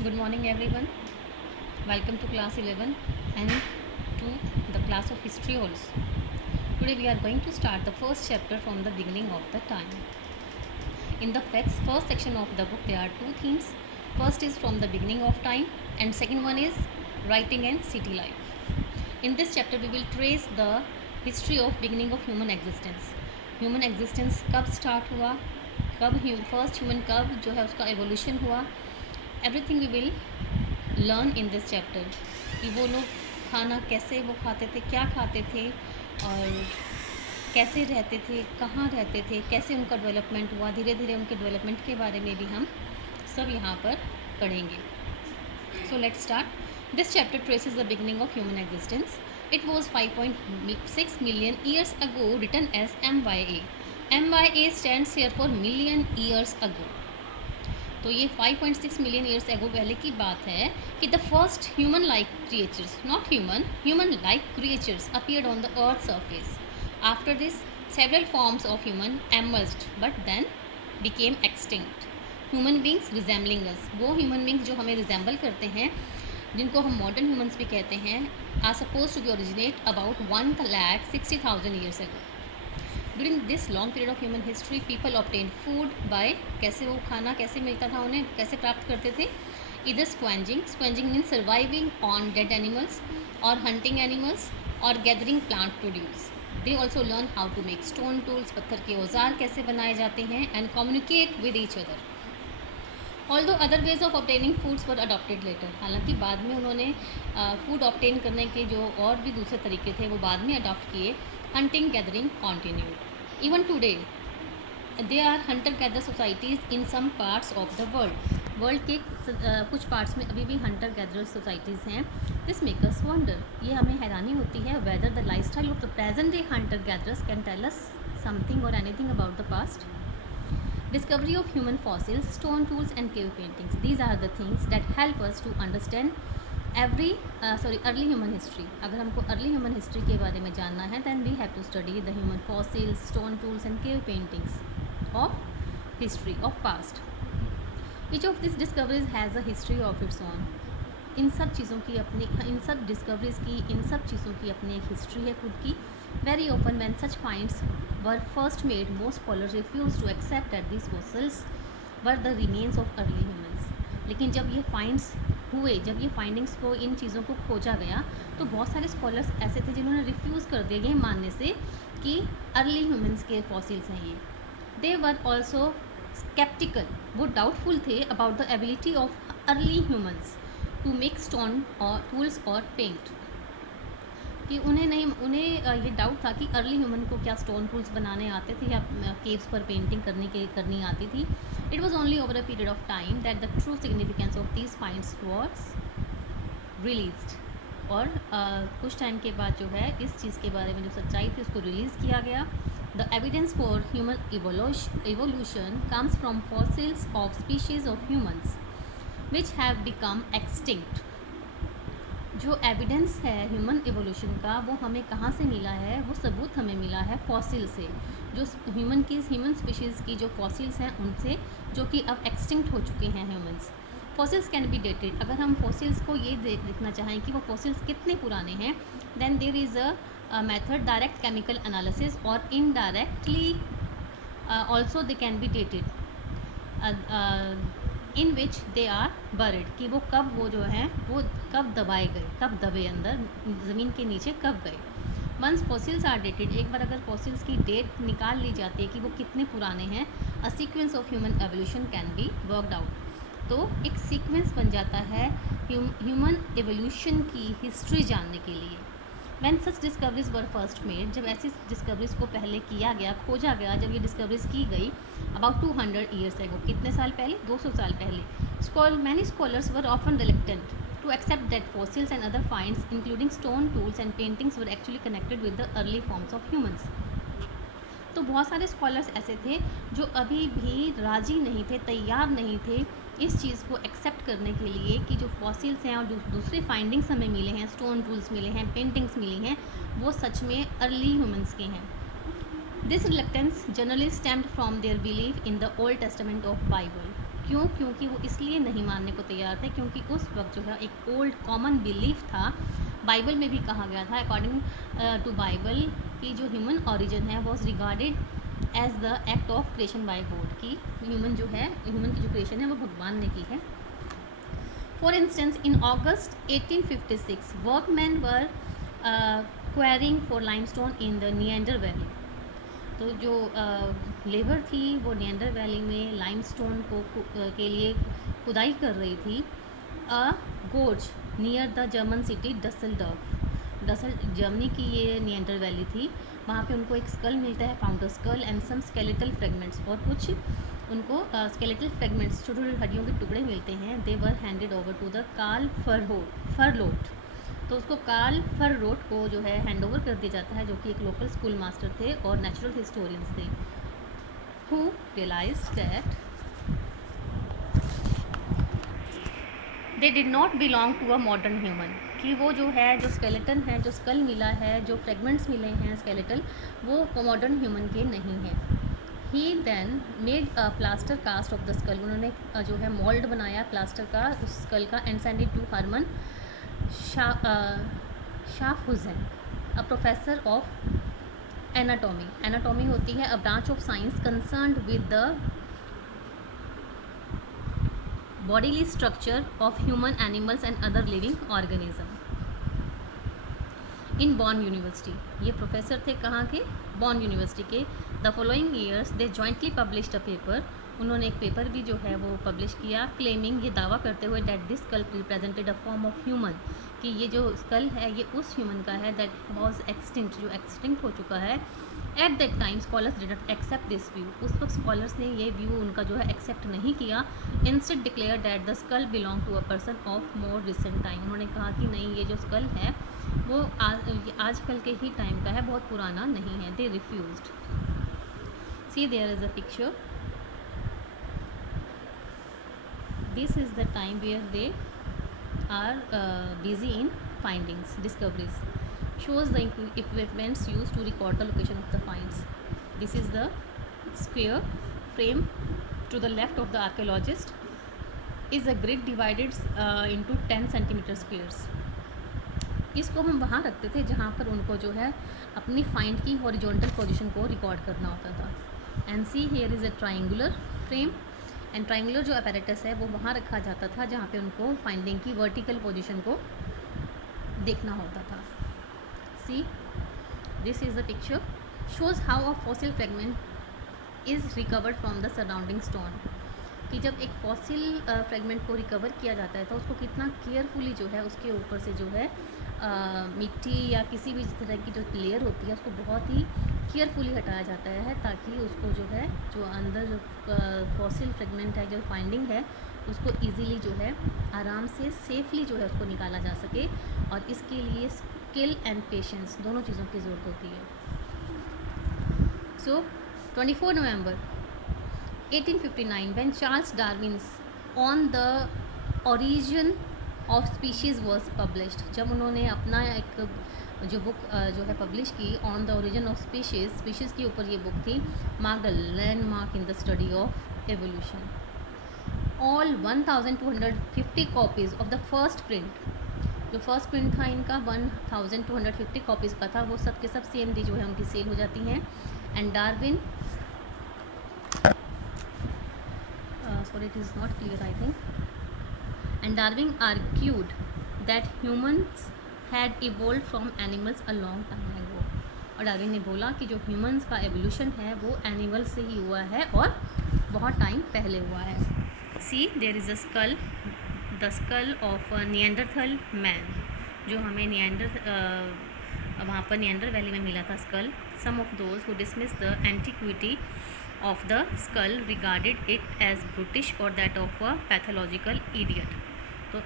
Good morning, everyone. Welcome to class 11 and to the class of history also. Today, we are going to start the first chapter from the beginning of the time. In the first section of the book, there are two themes. First is from the beginning of time, and second one is writing and city life. In this chapter, we will trace the history of beginning of human existence. Human existence कब start हुआ, कब first human कब जो है उसका evolution हुआ, everything we will learn in this chapter. कि वो लोग खाना कैसे वो खाते थे, क्या खाते थे और कैसे रहते थे, कहाँ रहते थे, कैसे उनका डेवलपमेंट हुआ, धीरे धीरे उनके डेवलपमेंट के बारे में भी हम सब यहाँ पर पढ़ेंगे. So let's start. This chapter traces the beginning of human existence. It was 5.6 million years ago, written as MYA. MYA stands here for million years ago. तो ये 5.6 मिलियन ईयर्स एगो पहले की बात है कि the first human like creatures, not human like creatures appeared on the earth's surface. After this, several forms of human emerged, but then became extinct. Human beings resembling us, वो human beings जो हमें resemble करते हैं, जिनको हम modern humans भी कहते हैं, are suppose to be originate about 1,60,000 years ago. During this long period of human history, people obtain food by, कैसे वो खाना कैसे मिलता था उन्हें, कैसे प्राप्त करते थे, इधर scavenging means surviving on dead animals और हंटिंग एनिमल्स और gathering plant produce. They also learn how to make stone tools, पत्थर के औजार कैसे बनाए जाते हैं, and communicate with each other. Although other ways of obtaining foods were adopted later, हालांकि बाद में उन्होंने फूड ऑब्टेन करने के जो और भी दूसरे तरीके थे वो बाद में अडॉप्ट किए. Hunting gathering continued. Even today they are hunter gather societies in some parts of the world के कुछ पार्ट्स में अभी भी हंटर गैदर सोसाइटीज़ हैं. दिस मेक अस वंडर, ये हमें हैरानी होती है, whether the life style of the present day hunter gatherers can tell us something और anything about the past. Discovery of human fossils, stone tools and cave paintings. These are the things that help us to understand early human history. अगर हमको early human history के बारे में जानना है, then we have to study the human fossils, stone tools and cave paintings of history of past. Each of these discoveries has a history of its own. इन सब discoveries की, इन सब चीज़ों की अपनी एक हिस्ट्री है खुद की. Very often when such finds were first made, most scholars refused to accept that these fossils were the remains of early humans. लेकिन जब ये फाइंड्स हुए, जब ये फाइंडिंग्स को, इन चीज़ों को खोजा गया, तो बहुत सारे स्कॉलर्स ऐसे थे जिन्होंने रिफ्यूज़ कर दिया ये मानने से कि अर्ली ह्यूमंस के फॉसिल्स हैं ये. दे वर ऑल्सो स्केप्टिकल, वो डाउटफुल थे about the ability of early humans to make stone और टूल्स और पेंट. कि उन्हें ये डाउट था कि अर्ली ह्यूमन को क्या स्टोन टूल्स बनाने आते थे या केव्स पर पेंटिंग करनी आती थी. It was only over a period of time that the true significance of these finds was released. और कुछ टाइम के बाद जो है इस चीज़ के बारे में जो सच्चाई थी उसको रिलीज़ किया गया. The evidence for human evolution comes from fossils of species of humans which have become extinct. जो एविडेंस है ह्यूमन इवोल्यूशन का वो हमें कहाँ से मिला है, वो सबूत हमें मिला है फॉसिल से, जो ह्यूमन स्पीशीज़ की जो फॉसिल्स हैं उनसे, जो कि अब एक्सटिंक्ट हो चुके हैं humans. Fossils can be dated. अगर हम फॉसिल्स को ये देखना चाहें कि वो फॉसिल्स कितने पुराने हैं, then there is a method direct chemical analysis और indirectly also they can be dated in which they are buried, कि वो कब वो जो हैं वो कब दबाए गए, कब दबे अंदर ज़मीन के नीचे कब गए. वंस फॉसिल्स आर डेटेड, एक बार अगर फॉसिल्स की डेट निकाल ली जाती है कि वो कितने पुराने हैं, a sequence of human evolution can be worked out. तो एक सीक्वेंस बन जाता है ह्यूमन एवोल्यूशन की हिस्ट्री जानने के लिए. When such discoveries were first made, जब ऐसी डिस्कवरीज को पहले किया गया, खोजा गया, जब ये डिस्कवरीज की गई अबाउट 200 ईयर्स एगो, कितने साल पहले, 200 साल पहले, many scholars were often reluctant to accept that fossils and other finds including stone tools and paintings were actually connected with the early forms of humans. तो बहुत सारे स्कॉलर्स ऐसे थे जो अभी भी राज़ी नहीं थे, तैयार नहीं थे इस चीज़ को एक्सेप्ट करने के लिए कि जो फॉसिल्स हैं और दूसरे फाइंडिंग्स हमें मिले हैं, स्टोन टूल्स मिले हैं, पेंटिंग्स मिली हैं, वो सच में अर्ली ह्यूमंस के हैं. This reluctance generally stemmed from their believe in the old testament of Bible. क्यों? क्योंकि वो इसलिए नहीं मानने को तैयार थे क्योंकि उस वक्त जो है एक ओल्ड कॉमन बिलीफ था, बाइबल में भी कहा गया था, अकॉर्डिंग टू बाइबल की जो ह्यूमन ओरिजिन है was regarded as the act of creation by God, की ह्यूमन जो है, ह्यूमन की जो क्रिएशन है वो भगवान ने की है। For instance in August 1856 workman were quarrying for limestone in the Neander valley. तो जो लेबर थी वो निएंडर वैली में लाइमस्टोन को के लिए खुदाई कर रही थी। A gorge near the German city Dussel Germany की ये निएंडर वैली थी। वहाँ पे उनको एक स्कल मिलता है, founder skull and some skeletal fragments, और कुछ उनको स्केलेटल फ्रेगमेंट्स, छोटे छोटे हड्डियों के टुकड़े मिलते हैं। They were handed over to the Carl Fuhlrott. तो उसको कार्ल फरलोट को जो है हैंड ओवर कर दिया जाता है, जो कि एक लोकल स्कूल मास्टर थे और नेचुरल हिस्टोरियंस थे, who realised that they did not belong to a modern human, कि वो जो है, जो स्केलेटन है, जो स्कल मिला है, जो फ्रेगमेंट्स मिले हैं स्केलेटल, वो मॉडर्न ह्यूमन के नहीं हैं। He then made a plaster cast of the skull. उन्होंने जो है मोल्ड बनाया प्लास्टर का उस स्कल का, and send it to Hermann Schaaffhausen, a professor of anatomy. Anatomy होती है a branch of science concerned with the bodily structure of human, animals and other living organism in Bonn University। ये professor थे कहाँ के? बॉन university के। The following years they jointly published a paper. उन्होंने एक paper भी जो है वो पब्लिश किया, क्लेमिंग, ये दावा करते हुए, that this skull represented a form of human, कि ये जो स्कल है ये उस ह्यूमन का है दैट वॉज एक्सटिंक्ट, जो एक्सटिंक्ट हो चुका है। At that time scholars did not accept this view. उस वक्त स्कॉलर्स ने ये व्यू उनका जो है एक्सेप्ट नहीं किया। Instead declare that the skull belong to a person of more recent time. उन्होंने कहा कि नहीं, ये जो स्कल है वो आजकल के ही टाइम का है, बहुत पुराना नहीं है। They refused. See there is a picture. This is the time where they are busy in findings, discoveries. Shows the equipments used to record the location of the finds. This is the square frame to the left of the archaeologist is a grid divided into 10 centimeter squares. इसको हम वहाँ रखते थे जहाँ पर उनको जो है अपनी फाइंड की हॉरिजॉन्टल पोजीशन को रिकॉर्ड करना होता था। And see here is a triangular frame, and triangular जो अपैरेटस है वो वहाँ रखा जाता था जहाँ पे उनको फाइंडिंग की वर्टिकल पोजीशन को देखना होता था। See this is the picture shows how a fossil fragment is recovered from the surrounding stone, कि जब एक फॉसिल फ्रेगमेंट को रिकवर किया जाता है तो उसको कितना केयरफुली जो है उसके ऊपर से जो है मिट्टी या किसी भी तरह की जो लेयर होती है उसको बहुत ही केयरफुली हटाया जाता है, ताकि उसको जो है, जो अंदर जो फॉसिल फ्रेगमेंट है, जो फाइंडिंग है, उसको इजीली जो है आराम से सेफली जो है उसको निकाला जा सके। और इसके लिए स्किल एंड पेशेंस दोनों चीज़ों की ज़रूरत होती है। सो 24 नवंबर 1859 when Charles Darwin's On the Origin of Species was published, जब उन्होंने अपना एक जो बुक जो है पब्लिश की, on the origin of species के ऊपर ये बुक थी, mark the landmark in the study of evolution. All 1250 copies of the first print, जो फर्स्ट प्रिंट था इनका 1250 कॉपीज़ का था, वो सब के सब CMD जो है उनकी सेल हो जाती हैं। And Darwin sorry it is not clear I think, and Darwin argued that humans had evolved from animals a long time ago। और डार्विन ने बोला कि जो ह्यूमंस का एवोल्यूशन है वो एनिमल से ही हुआ है और बहुत टाइम पहले हुआ है। See there is a skull, the skull of Neanderthal man, जो हमें वहाँ पर निएंडर वैली में मिला था skull. Some of those who dismiss the antiquity of the skull regarded it as brutish or that of a pathological idiot। तो